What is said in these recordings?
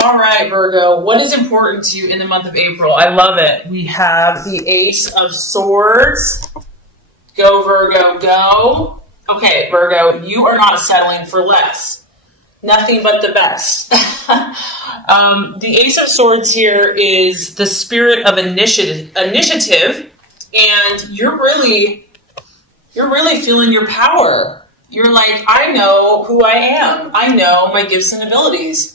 All right, Virgo, what is important to you in the month of April? I love it. We have the Ace of Swords. Go, Virgo, go. Okay, Virgo, you are not settling for less. Nothing but the best. The Ace of Swords here is the spirit of initiative, and you're really feeling your power. You're like, I know who I am. I know my gifts and abilities.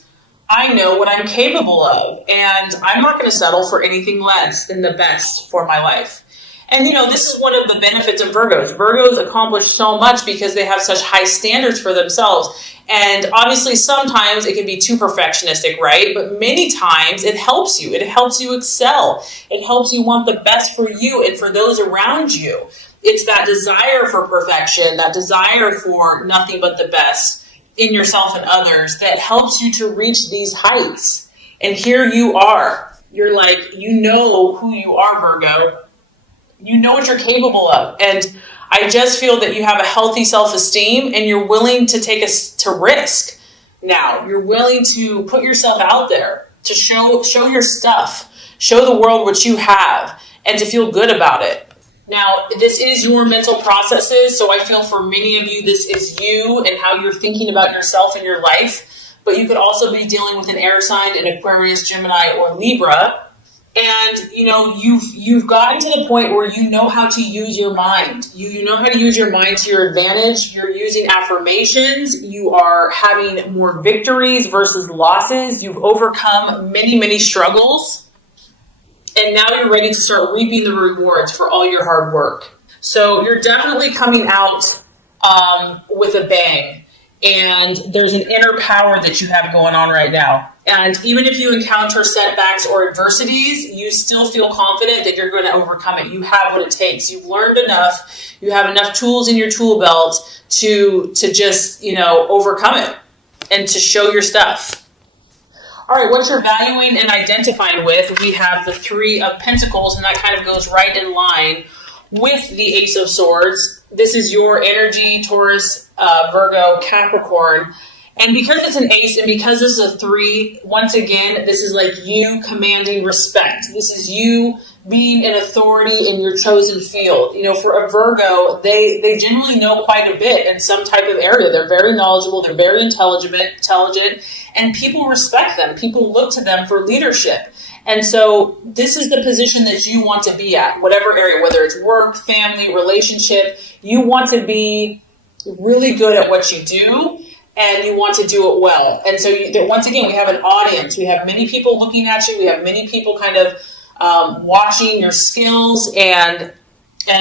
I know what I'm capable of, and I'm not going to settle for anything less than the best for my life. And, this is one of the benefits of Virgos. Virgos accomplish so much because they have such high standards for themselves. And obviously, sometimes it can be too perfectionistic, right? But many times it helps you. It helps you excel. It helps you want the best for you and for those around you. It's that desire for perfection, that desire for nothing but the best in yourself and others that helps you to reach these heights. And here you are. You're like, you know who you are, Virgo. You know what you're capable of. And I just feel that you have a healthy self-esteem and you're willing to take to risk. Now, you're willing to put yourself out there, to show your stuff, show the world what you have, and to feel good about it. Now, this is your mental processes, so I feel for many of you, this is you and how you're thinking about yourself and your life. But you could also be dealing with an air sign, an Aquarius, Gemini, or Libra. And, you've gotten to the point where you know how to use your mind. You know how to use your mind to your advantage. You're using affirmations. You are having more victories versus losses. You've overcome many, many struggles. And now you're ready to start reaping the rewards for all your hard work. So you're definitely coming out with a bang. And there's an inner power that you have going on right now. And even if you encounter setbacks or adversities, you still feel confident that you're going to overcome it. You have what it takes. You've learned enough. You have enough tools in your tool belt to just, overcome it and to show your stuff. All right, what you're valuing and identifying with, we have the Three of Pentacles, and that kind of goes right in line with the Ace of Swords. This is your energy, Taurus, Virgo, Capricorn. And because it's an ace and because this is a 3, once again, this is like you commanding respect. This is you being an authority in your chosen field. For a Virgo, they generally know quite a bit in some type of area. They're very knowledgeable. They're very intelligent, and people respect them. People look to them for leadership. And so this is the position that you want to be at, whatever area, whether it's work, family, relationship. You want to be really good at what you do. And you want to do it well. And so once again, we have an audience. We have many people looking at you. We have many people kind of watching your skills, and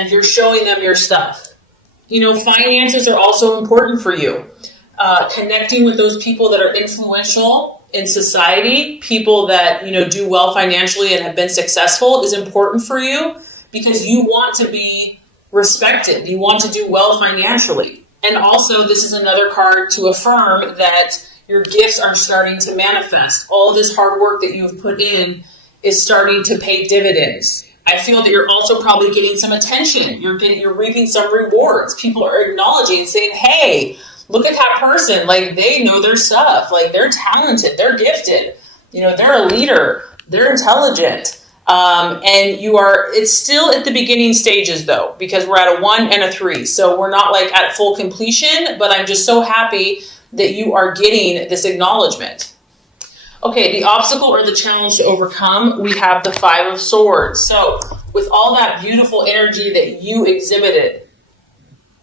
you're showing them your stuff. Finances are also important for you. Connecting with those people that are influential in society, people that, do well financially and have been successful is important for you because you want to be respected. You want to do well financially. And also, this is another card to affirm that your gifts are starting to manifest. All this hard work that you've put in is starting to pay dividends. I feel that you're also probably getting some attention. You're reaping some rewards. People are acknowledging and saying, hey, look at that person. Like, they know their stuff. Like, they're talented. They're gifted. They're a leader. They're intelligent. And it's still at the beginning stages though, because we're at a 1 and a 3. So we're not like at full completion, but I'm just so happy that you are getting this acknowledgement. Okay, the obstacle or the challenge to overcome, we have the 5 of Swords. So with all that beautiful energy that you exhibited,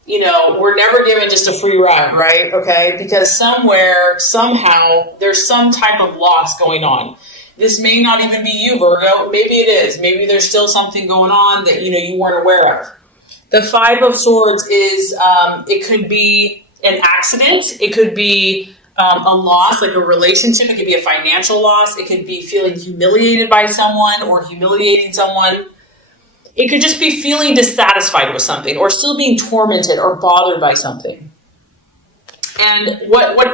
we're never given just a free ride, right? Okay, because somewhere, somehow, there's some type of loss going on. This may not even be you, Virgo. Maybe it is. Maybe there's still something going on that, you weren't aware of. The 5 of Swords is, it could be an accident. It could be a loss, like a relationship. It could be a financial loss. It could be feeling humiliated by someone or humiliating someone. It could just be feeling dissatisfied with something or still being tormented or bothered by something. And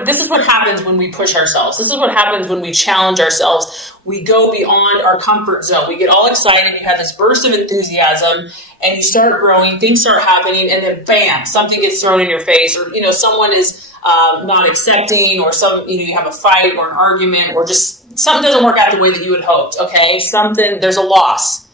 this is what happens when we push ourselves. This is what happens when we challenge ourselves. We go beyond our comfort zone. We get all excited. You have this burst of enthusiasm and you start growing. Things start happening and then bam, something gets thrown in your face, or, someone is not accepting, or you have a fight or an argument, or just, something doesn't work out the way that you had hoped, okay? There's a loss.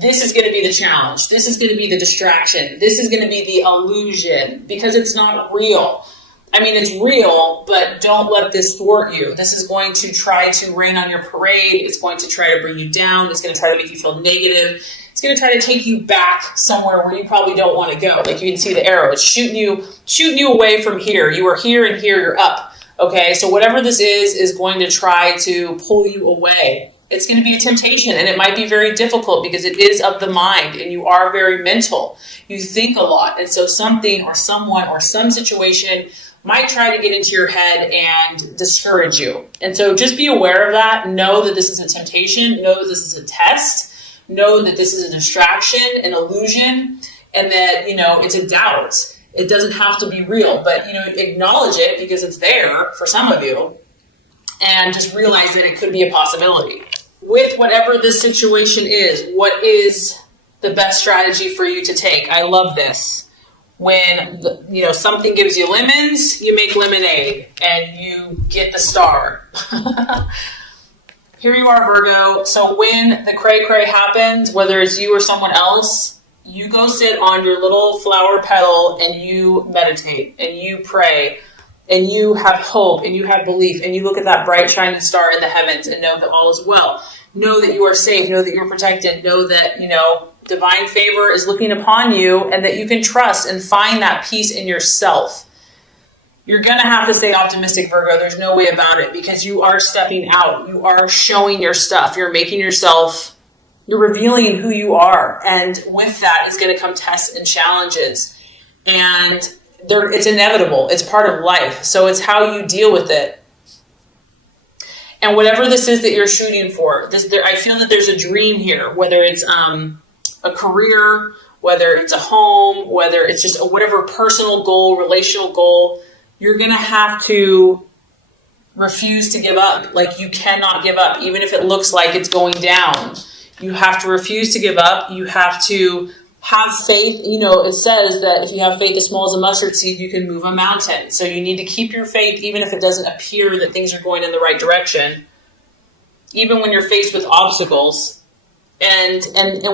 This is going to be the challenge. This is going to be the distraction. This is going to be the illusion because it's not real. I mean, it's real, but don't let this thwart you. This is going to try to rain on your parade. It's going to try to bring you down. It's going to try to make you feel negative. It's going to try to take you back somewhere where you probably don't want to go. Like you can see the arrow. It's shooting you away from here. You are here and here. You're up. Okay, so whatever this is going to try to pull you away. It's going to be a temptation, and it might be very difficult because it is of the mind, and you are very mental. You think a lot, and so something or someone or some situation might try to get into your head and discourage you. And so just be aware of that. Know that this is a temptation. Know that this is a test. Know that this is a distraction, an illusion, and that, it's a doubt. It doesn't have to be real, but, acknowledge it because it's there for some of you, and just realize that it could be a possibility. With whatever this situation is, what is the best strategy for you to take? I love this. When, something gives you lemons, you make lemonade, and you get the star. Here you are, Virgo. So when the cray-cray happens, whether it's you or someone else, you go sit on your little flower petal and you meditate and you pray and you have hope and you have belief and you look at that bright shining star in the heavens and know that all is well. Know that you are safe. Know that you're protected. Know that, divine favor is looking upon you and that you can trust and find that peace in yourself. You're going to have to stay optimistic, Virgo. There's no way about it because you are stepping out. You are showing your stuff. You're revealing who you are. And with that is going to come tests and challenges. And it's inevitable. It's part of life. So it's how you deal with it. And whatever this is that you're shooting for, I feel that there's a dream here, whether it's a career, whether it's a home, whether it's just whatever personal goal, relational goal, you're going to have to refuse to give up. Like you cannot give up, even if it looks like it's going down. You have to refuse to give up. You have to have faith. It says that if you have faith as small as a mustard seed, you can move a mountain. So you need to keep your faith, even if it doesn't appear that things are going in the right direction, even when you're faced with obstacles. And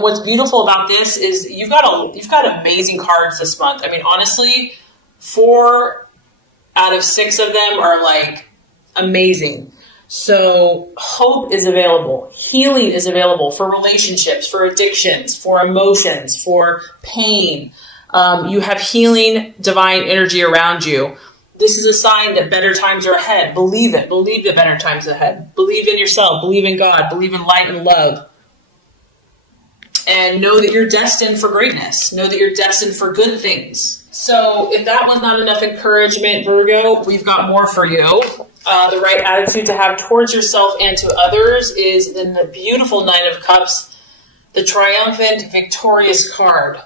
what's beautiful about this is you've got amazing cards this month. I mean, honestly, 4 out of 6 of them are like amazing. So hope is available. Healing is available for relationships, for addictions, for emotions, for pain. You have healing divine energy around you. This is a sign that better times are ahead. Believe it. Believe that better times are ahead. Believe in yourself. Believe in God. Believe in light and love. And know that you're destined for greatness. Know that you're destined for good things. So if that was not enough encouragement, Virgo, we've got more for you. The right attitude to have towards yourself and to others is in the beautiful Nine of Cups, the triumphant, victorious card.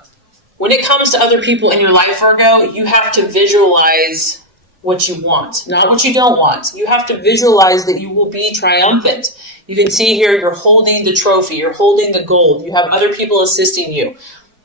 When it comes to other people in your life, Virgo, you have to visualize what you want, not what you don't want. You have to visualize that you will be triumphant. You can see here you're holding the trophy, you're holding the gold, you have other people assisting you.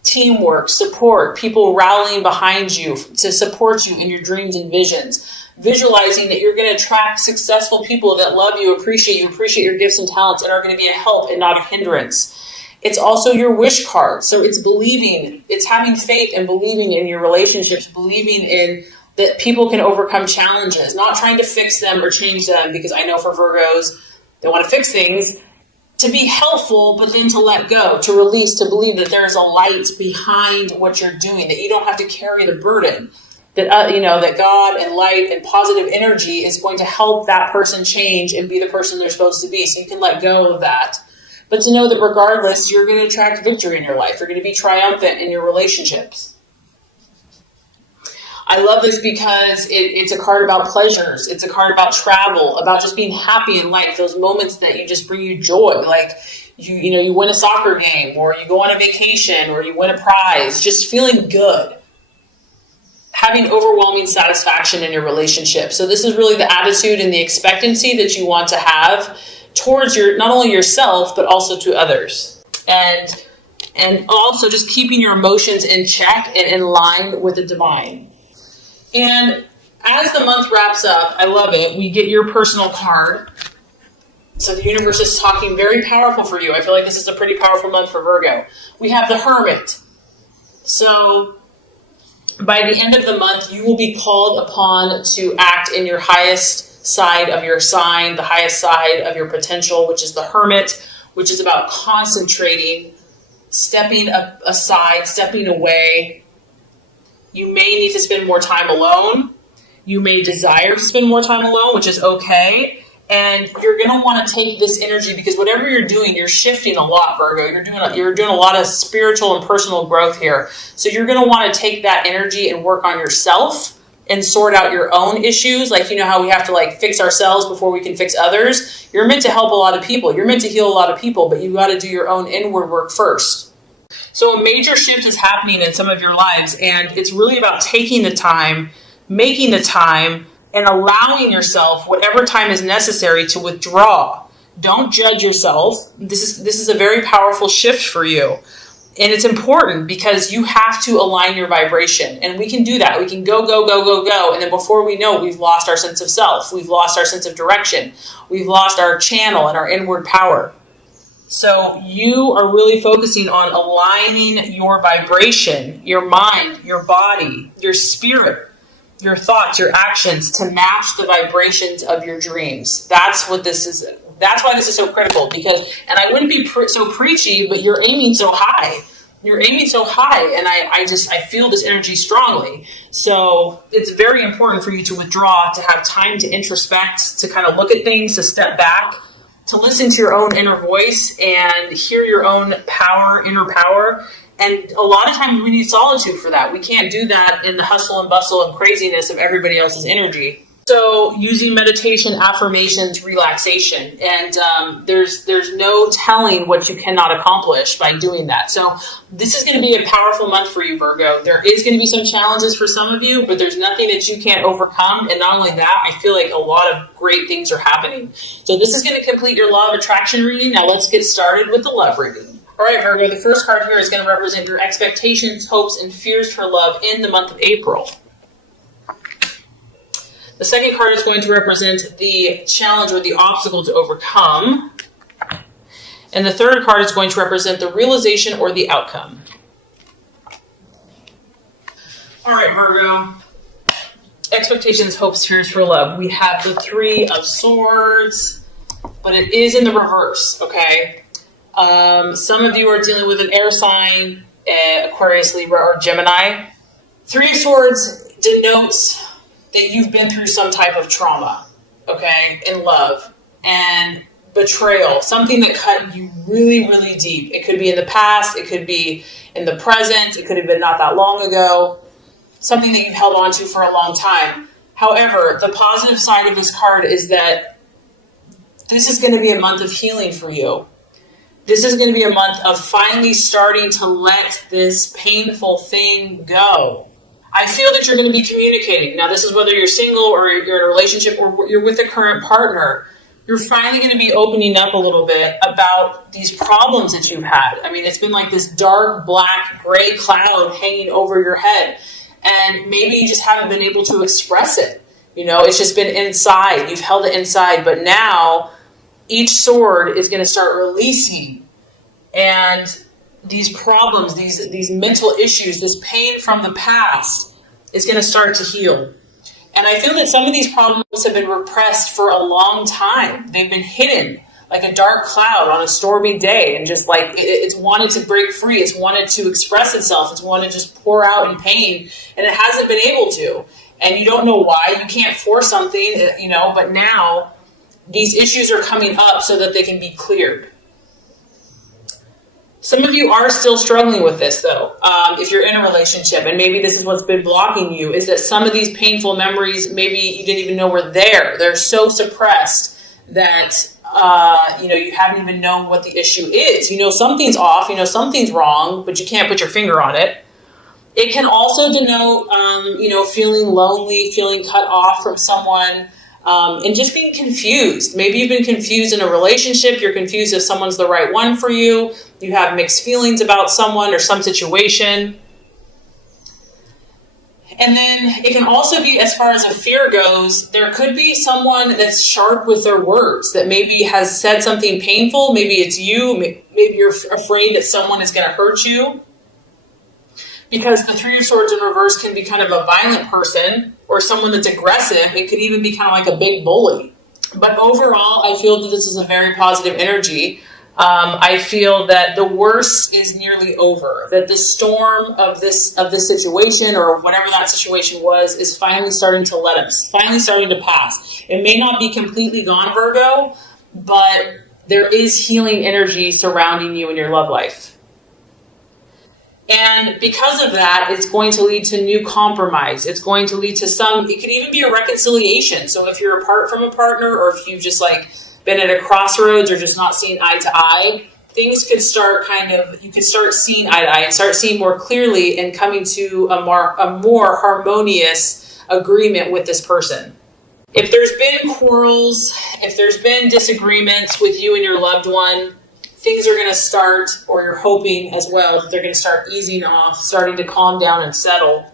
Teamwork, support, people rallying behind you to support you in your dreams and visions. Visualizing that you're going to attract successful people that love you, appreciate your gifts and talents, and are going to be a help and not a hindrance. It's also your wish card. So it's believing, it's having faith and believing in your relationships, believing in that people can overcome challenges, not trying to fix them or change them, because I know for Virgos, they want to fix things, to be helpful, but then to let go, to release, to believe that there's a light behind what you're doing, that you don't have to carry the burden, that, that God and light and positive energy is going to help that person change and be the person they're supposed to be. So you can let go of that. But to know that regardless, you're going to attract victory in your life. You're going to be triumphant in your relationships. I love this because it's a card about pleasures. It's a card about travel, about just being happy in life, those moments that you just bring you joy. Like, you win a soccer game, or you go on a vacation, or you win a prize, just feeling good. Having overwhelming satisfaction in your relationship. So this is really the attitude and the expectancy that you want to have towards not only yourself, but also to others. And also just keeping your emotions in check and in line with the divine. And as the month wraps up, I love it, we get your personal card. So the universe is talking very powerful for you. I feel like this is a pretty powerful month for Virgo. We have the Hermit. So by the end of the month, you will be called upon to act in your highest side of your sign, the highest side of your potential, which is the Hermit, which is about concentrating, stepping aside, stepping away. You may need to spend more time alone. You may desire to spend more time alone, which is okay. And you're going to want to take this energy because whatever you're doing, you're shifting a lot, Virgo. You're doing a lot of spiritual and personal growth here. So you're going to want to take that energy and work on yourself and sort out your own issues. Like, you know how we have to like fix ourselves before we can fix others? You're meant to help a lot of people. You're meant to heal a lot of people, but you got to do your own inward work first. So a major shift is happening in some of your lives, and it's really about taking the time, making the time, and allowing yourself whatever time is necessary to withdraw. Don't judge yourself. This is a very powerful shift for you. And it's important because you have to align your vibration. And we can do that. We can go. And then before we know, we've lost our sense of self. We've lost our sense of direction. We've lost our channel and our inward power. So you are really focusing on aligning your vibration, your mind, your body, your spirit, your thoughts, your actions to match the vibrations of your dreams. That's what this is. That's why this is so critical and I wouldn't be so preachy, but you're aiming so high. You're aiming so high, and I feel this energy strongly. So it's very important for you to withdraw, to have time to introspect, to kind of look at things, to step back, to listen to your own inner voice and hear your own power, inner power. And a lot of times we need solitude for that. We can't do that in the hustle and bustle and craziness of everybody else's energy. So using meditation, affirmations, relaxation, and there's no telling what you cannot accomplish by doing that. So this is going to be a powerful month for you, Virgo. There is going to be some challenges for some of you, but there's nothing that you can't overcome. And not only that, I feel like a lot of great things are happening. So this is going to complete your law of attraction reading. Now let's get started with the love reading. All right, Virgo, the first card here is going to represent your expectations, hopes, and fears for love in the month of April. The second card is going to represent the challenge or the obstacle to overcome. And the third card is going to represent the realization or the outcome. All right, Virgo. Expectations, hopes, fears for love. We have the Three of Swords, but it is in the reverse, okay? Some of you are dealing with an air sign, Aquarius, Libra, or Gemini. Three of Swords denotes that you've been through some type of trauma, okay, in love, and betrayal, something that cut you really, really deep. It could be in the past, it could be in the present, it could have been not that long ago, something that you've held on to for a long time. However, the positive side of this card is that this is going to be a month of healing for you. This is going to be a month of finally starting to let this painful thing go. I feel that you're going to be communicating. Now, this is whether you're single or you're in a relationship or you're with a current partner. You're finally going to be opening up a little bit about these problems that you've had. I mean, it's been like this dark, black, gray cloud hanging over your head. And maybe you just haven't been able to express it. You know, it's just been inside. You've held it inside. But now, each sword is going to start releasing. And these problems, these mental issues, this pain from the past is going to start to heal. And I feel that some of these problems have been repressed for a long time. They've been hidden like a dark cloud on a stormy day, and just like it's wanted to break free. It's wanted to express itself. It's wanted to just pour out in pain, and it hasn't been able to. And you don't know why. You can't force something, you know, but now these issues are coming up so that they can be cleared. Some of you are still struggling with this, though, if you're in a relationship, and maybe this is what's been blocking you, is that some of these painful memories, maybe you didn't even know were there. They're so suppressed that, you haven't even known what the issue is. You know something's off, you know something's wrong, but you can't put your finger on it. It can also denote, feeling lonely, feeling cut off from someone, and just being confused. Maybe you've been confused in a relationship. You're confused if someone's the right one for you. You have mixed feelings about someone or some situation. And then it can also be, as far as a fear goes, there could be someone that's sharp with their words, that maybe has said something painful. Maybe it's you. Maybe you're afraid that someone is going to hurt you. Because the Three of Swords in reverse can be kind of a violent person or someone that's aggressive. It could even be kind of like a big bully. But overall, I feel that this is a very positive energy. I feel that the worst is nearly over, that the storm of this situation or whatever that situation was is finally starting to pass. It may not be completely gone, Virgo, but there is healing energy surrounding you in your love life. And because of that, it's going to lead to new compromise. It's going to lead to it could even be a reconciliation. So if you're apart from a partner, or if you've just been at a crossroads or just not seeing eye to eye, things could start you could start seeing eye to eye and start seeing more clearly and coming to a more harmonious agreement with this person. If there's been quarrels, if there's been disagreements with you and your loved one, things are going to start, or you're hoping as well, that they're going to start easing off, starting to calm down and settle.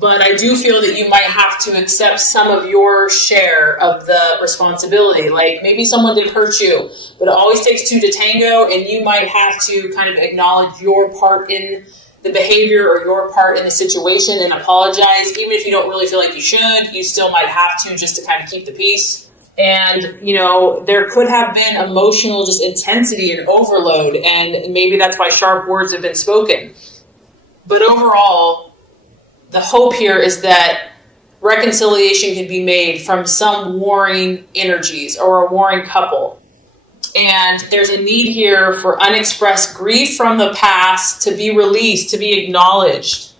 But I do feel that you might have to accept some of your share of the responsibility. Like maybe someone did hurt you, but it always takes two to tango, and you might have to kind of acknowledge your part in the behavior or your part in the situation and apologize. Even if you don't really feel like you should, you still might have to, just to kind of keep the peace. And, there could have been emotional just intensity and overload, and maybe that's why sharp words have been spoken. But overall, the hope here is that reconciliation can be made from some warring energies or a warring couple. And there's a need here for unexpressed grief from the past to be released, to be acknowledged.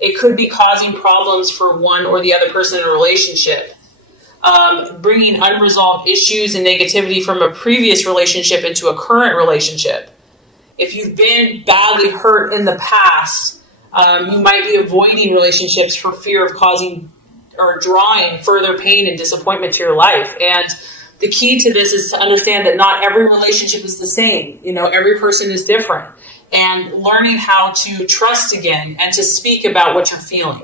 It could be causing problems for one or the other person in a relationship. Bringing unresolved issues and negativity from a previous relationship into a current relationship. If you've been badly hurt in the past, you might be avoiding relationships for fear of causing or drawing further pain and disappointment to your life. And the key to this is to understand that not every relationship is the same. Every person is different. And learning how to trust again and to speak about what you're feeling.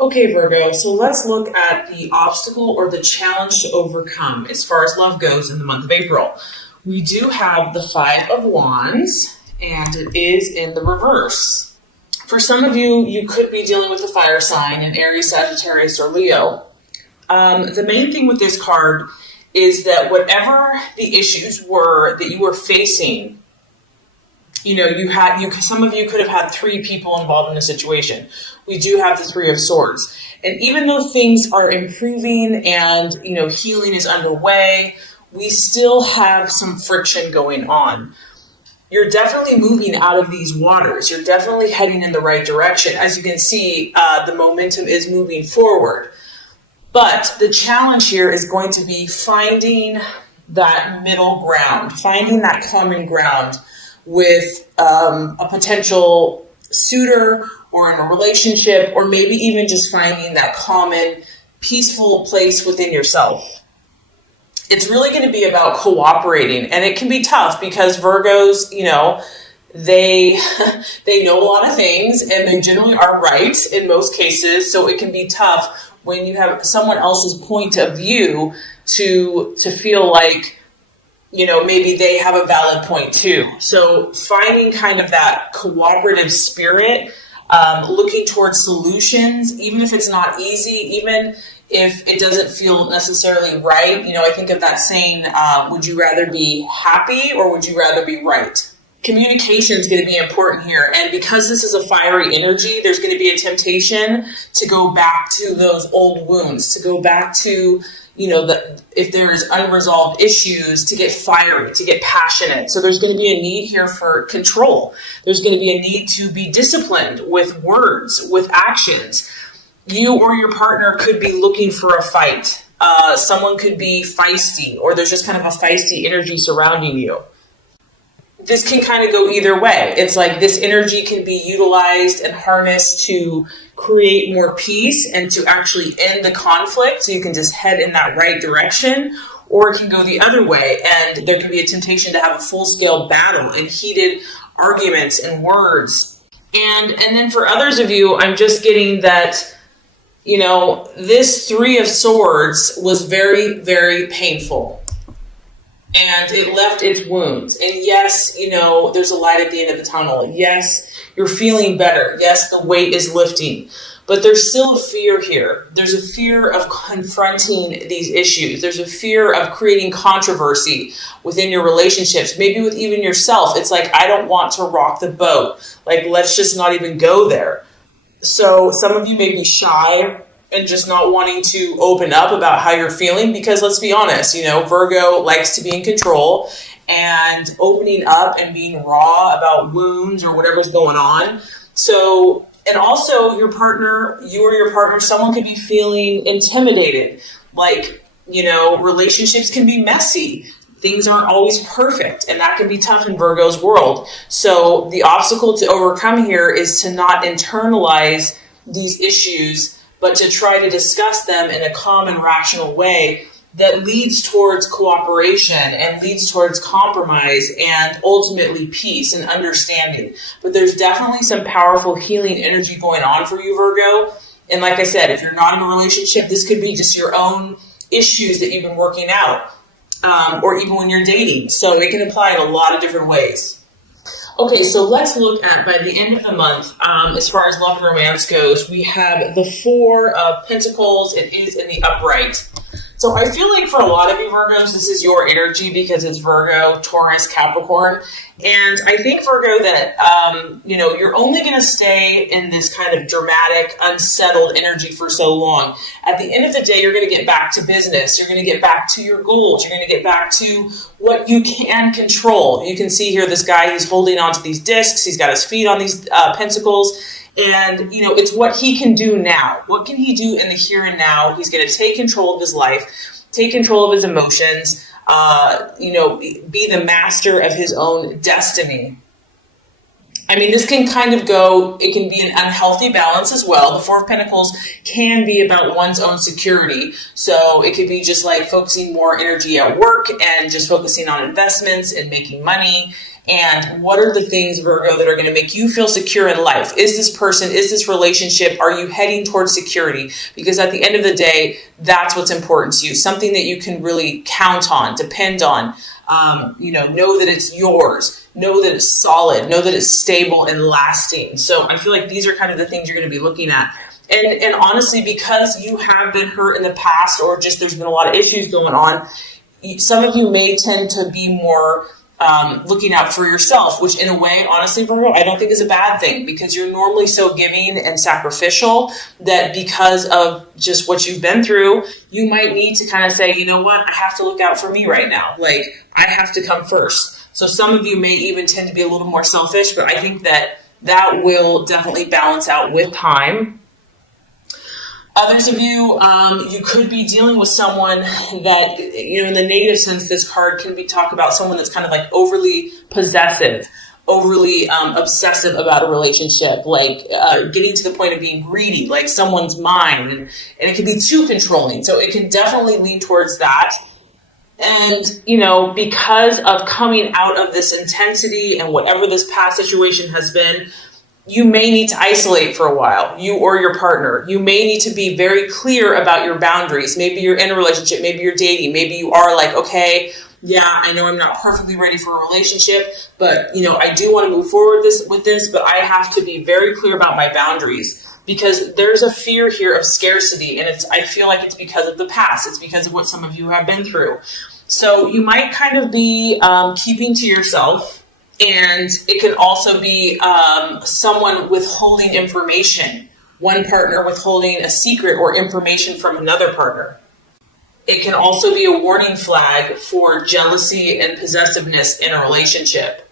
Okay, Virgo, so let's look at the obstacle or the challenge to overcome as far as love goes in the month of April. We do have the Five of Wands, and it is in the reverse. For some of you, you could be dealing with a fire sign in Aries, Sagittarius, or Leo. The main thing with this card is that whatever the issues were that you were facing, some of you could have had three people involved in a situation. We do have the Three of Swords. And even though things are improving and, healing is underway, we still have some friction going on. You're definitely moving out of these waters. You're definitely heading in the right direction. As you can see, the momentum is moving forward. But the challenge here is going to be finding that middle ground, finding that common ground with a potential suitor or in a relationship, or maybe even just finding that common, peaceful place within yourself. It's really going to be about cooperating, and it can be tough because Virgos, they know a lot of things, and they generally are right in most cases, so it can be tough when you have someone else's point of view to feel like, maybe they have a valid point too. So finding kind of that cooperative spirit, looking towards solutions, even if it's not easy, even if it doesn't feel necessarily right. I think of that saying, would you rather be happy or would you rather be right? Communication is going to be important here. And because this is a fiery energy, there's going to be a temptation to go back to those old wounds, to go back to, if there's unresolved issues, to get fiery, to get passionate. So there's going to be a need here for control. There's going to be a need to be disciplined with words, with actions. You or your partner could be looking for a fight. Someone could be feisty, or there's just kind of a feisty energy surrounding you. This can kind of go either way. It's like this energy can be utilized and harnessed to create more peace and to actually end the conflict, so you can just head in that right direction, or it can go the other way, and there can be a temptation to have a full-scale battle and heated arguments and words. And then for others of you, I'm just getting that, this Three of Swords was very, very painful. And it left its wounds. And yes, there's a light at the end of the tunnel. Yes, you're feeling better. Yes, the weight is lifting. But there's still a fear here. There's a fear of confronting these issues. There's a fear of creating controversy within your relationships, maybe with even yourself. It's like, I don't want to rock the boat. Like, let's just not even go there. So some of you may be shy and just not wanting to open up about how you're feeling because, let's be honest, Virgo likes to be in control, and opening up and being raw about wounds or whatever's going on. So, and also you or your partner, someone could be feeling intimidated. Like, relationships can be messy. Things aren't always perfect, and that can be tough in Virgo's world. So the obstacle to overcome here is to not internalize these issues, but to try to discuss them in a calm and rational way that leads towards cooperation and leads towards compromise and ultimately peace and understanding. But there's definitely some powerful healing energy going on for you, Virgo. And like I said, if you're not in a relationship, this could be just your own issues that you've been working out, or even when you're dating. So it can apply in a lot of different ways. Okay, so let's look at, by the end of the month, as far as love and romance goes, we have the Four of Pentacles. It is in the upright. So I feel like for a lot of you Virgos, this is your energy because it's Virgo, Taurus, Capricorn. And I think, Virgo, that, you're only going to stay in this kind of dramatic, unsettled energy for so long. At the end of the day, you're going to get back to business. You're going to get back to your goals. You're going to get back to what you can control. You can see here this guy, he's holding onto these discs. He's got his feet on these pentacles. And, it's what he can do now. What can he do in the here and now? He's going to take control of his life, take control of his emotions, be the master of his own destiny. I mean, this can kind of it can be an unhealthy balance as well. The Four of Pentacles can be about one's own security. So it could be just like focusing more energy at work and just focusing on investments and making money. And what are the things, Virgo, that are going to make you feel secure in life? Is this person, is this relationship, are you heading towards security? Because at the end of the day, that's what's important to you. Something that you can really count on, depend on, know that it's yours, know that it's solid, know that it's stable and lasting. So I feel like these are kind of the things you're going to be looking at. And honestly, because you have been hurt in the past, or just there's been a lot of issues going on, some of you may tend to be more looking out for yourself, which in a way, honestly, Virgo, I don't think is a bad thing, because you're normally so giving and sacrificial that because of just what you've been through, you might need to kind of say, you know what, I have to look out for me right now. Like, I have to come first. So some of you may even tend to be a little more selfish, but I think that will definitely balance out with time. Others of you, you could be dealing with someone that, in the negative sense, this card can be talk about someone that's kind of like overly possessive, overly obsessive about a relationship, like getting to the point of being greedy, like someone's mind, and it can be too controlling. So it can definitely lean towards that. And, because of coming out of this intensity and whatever this past situation has been, you may need to isolate for a while, you or your partner. You may need to be very clear about your boundaries. Maybe you're in a relationship, maybe you're dating, maybe you are like, okay, yeah, I know I'm not perfectly ready for a relationship, but, I do want to move forward with this, but I have to be very clear about my boundaries, because there's a fear here of scarcity, and I feel like it's because of the past. It's because of what some of you have been through. So you might kind of be keeping to yourself. And it can also be someone withholding information, one partner withholding a secret or information from another partner. It can also be a warning flag for jealousy and possessiveness in a relationship.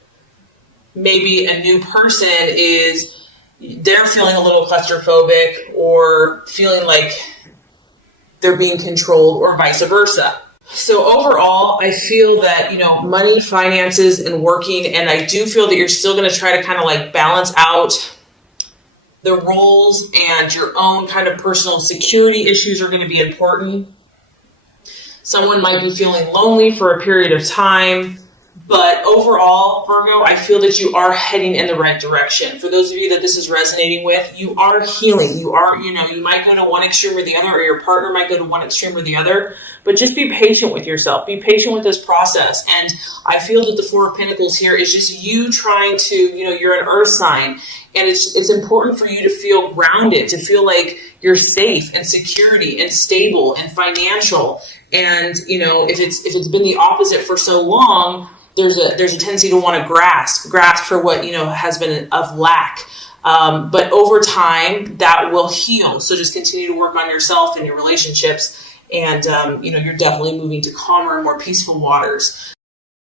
Maybe a new person they're feeling a little claustrophobic or feeling like they're being controlled, or vice versa. So overall, I feel that, money, finances, and working, and I do feel that you're still going to try to kind of like balance out the roles, and your own kind of personal security issues are going to be important. Someone might be feeling lonely for a period of time, But overall, Virgo, I feel that you are heading in the right direction. For those of you that this is resonating with, you are healing. You are, you might go to one extreme or the other, or your partner might go to one extreme or the other, but just be patient with yourself. Be patient with this process. And I feel that the Four of Pentacles here is just you trying to, you're an earth sign, and it's important for you to feel grounded, to feel like you're safe and security and stable and financial. And, if it's been the opposite for so long, there's a tendency to want to grasp for what, has been of lack. But over time that will heal. So just continue to work on yourself and your relationships. And, you're definitely moving to calmer and more peaceful waters.